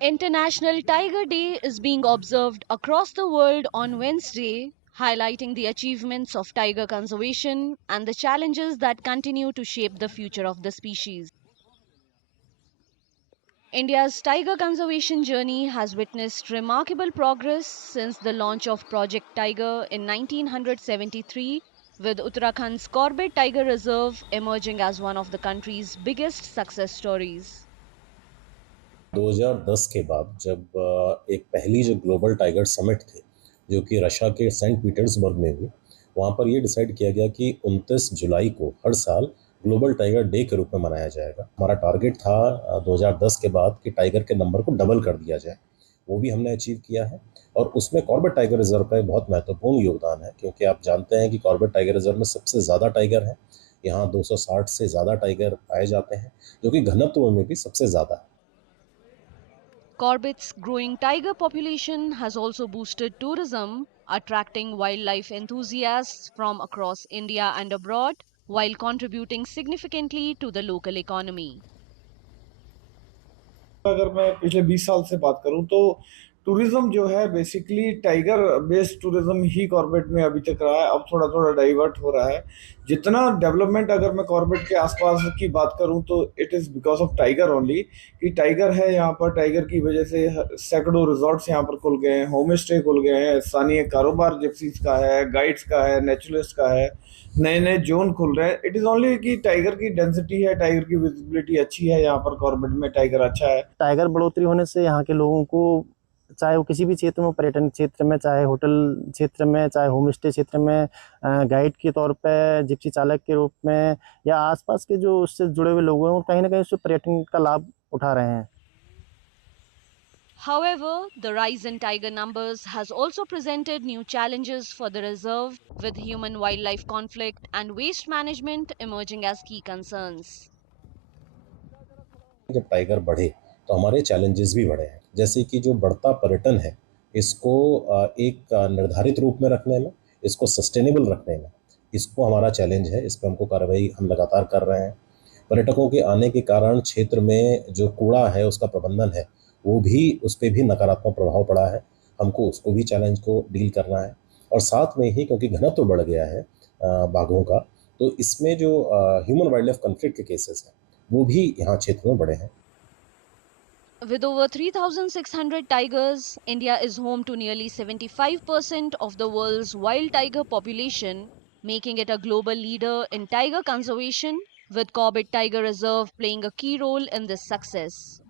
International Tiger Day is being observed across the world on Wednesday, highlighting the achievements of tiger conservation and the challenges that continue to shape the future of the species. India's tiger conservation journey has witnessed remarkable progress since the launch of Project Tiger in 1973, with Uttarakhand's Corbett Tiger Reserve emerging as one of the country's biggest success stories. 2010 के बाद जब एक पहली जो global tiger summit थी जो कि Russia के सेंट पीटर्सबर्ग में हुई, वहाँ पर ये डिसाइड किया गया कि 29 जुलाई को हर साल ग्लोबल टाइगर डे के रूप में मनाया जाएगा। हमारा टारगेट था 2010 के बाद कि टाइगर के नंबर को डबल कर दिया जाए, वो भी हमने अचीव किया है। और उसमें कॉर्बेट टाइगर रिजर्व का एक बहुत महत्वपूर्ण योगदान है, क्योंकि आप जानते हैं कि कॉर्बेट टाइगर रिजर्व में सबसे ज़्यादा टाइगर हैं। यहाँ 260 से ज़्यादा टाइगर पाए जाते हैं, जो कि घनत्व में भी सबसे ज़्यादा है। Corbett's growing tiger population has also boosted tourism, attracting wildlife enthusiasts from across India and abroad, while contributing significantly to the local economy. अगर मैं पिछले 20 साल से बात करूं तो टूरिज्म जो है बेसिकली टाइगर बेस्ड टूरिज्म ही कॉर्बेट में अभी तक रहा है। अब थोड़ा थोड़ा डाइवर्ट हो रहा है। जितना डेवलपमेंट अगर मैं कॉर्बेट के आसपास की बात करूं तो it is because of tiger only, कि टाइगर है यहाँ पर। टाइगर की वजह से सैकड़ों रिजॉर्ट्स यहाँ पर खुल गए हैं, होम स्टे खुल गए हैं, स्थानीय कारोबार जिप्सीज का है, गाइड्स का है, नेचुरलिस्ट का है, नए नए जोन खुल रहे हैं। इट इज़ ओनली कि टाइगर की डेंसिटी है, टाइगर की विजिबिलिटी अच्छी है, यहाँ पर कॉर्बेट में टाइगर अच्छा है। टाइगर बढ़ोतरी होने से यहाँ के लोगों को, चाहे वो किसी भी क्षेत्र में, पर्यटन क्षेत्र में, चाहे होटल क्षेत्र में, चाहे होम स्टे क्षेत्र में, गाइड के तौर पे, जिप्सी चालक के रूप में, या आसपास के जो उससे जुड़े हुए लोग हैं, वो कहीं ना कहीं उससे पर्यटन का लाभ उठा रहे हैं। However, the rise in tiger numbers has also presented new challenges for the reserve, with human wildlife conflict and waste management emerging as key concerns. जब टाइगर बढ़े तो हमारे चैलेंजेस भी बढ़े हैं, जैसे कि जो बढ़ता पर्यटन है, इसको एक निर्धारित रूप में रखने में, इसको सस्टेनेबल रखने में, इसको हमारा चैलेंज है। इस पर हमको कार्रवाई हम लगातार कर रहे हैं। पर्यटकों के आने के कारण क्षेत्र में जो कूड़ा है उसका प्रबंधन है, वो भी, उस पर भी नकारात्मक प्रभाव पड़ा है। हमको उसको भी चैलेंज को डील करना है। और साथ में ही क्योंकि घनत्व बढ़ गया है बाघों का, तो इसमें जो ह्यूमन वाइल्ड लाइफ कॉन्फ्लिक्ट के केसेस हैं वो भी यहाँ क्षेत्र में बढ़े हैं। With over 3,600 tigers, India is home to nearly 75% of the world's wild tiger population, making it a global leader in tiger conservation, with Corbett Tiger Reserve playing a key role in this success.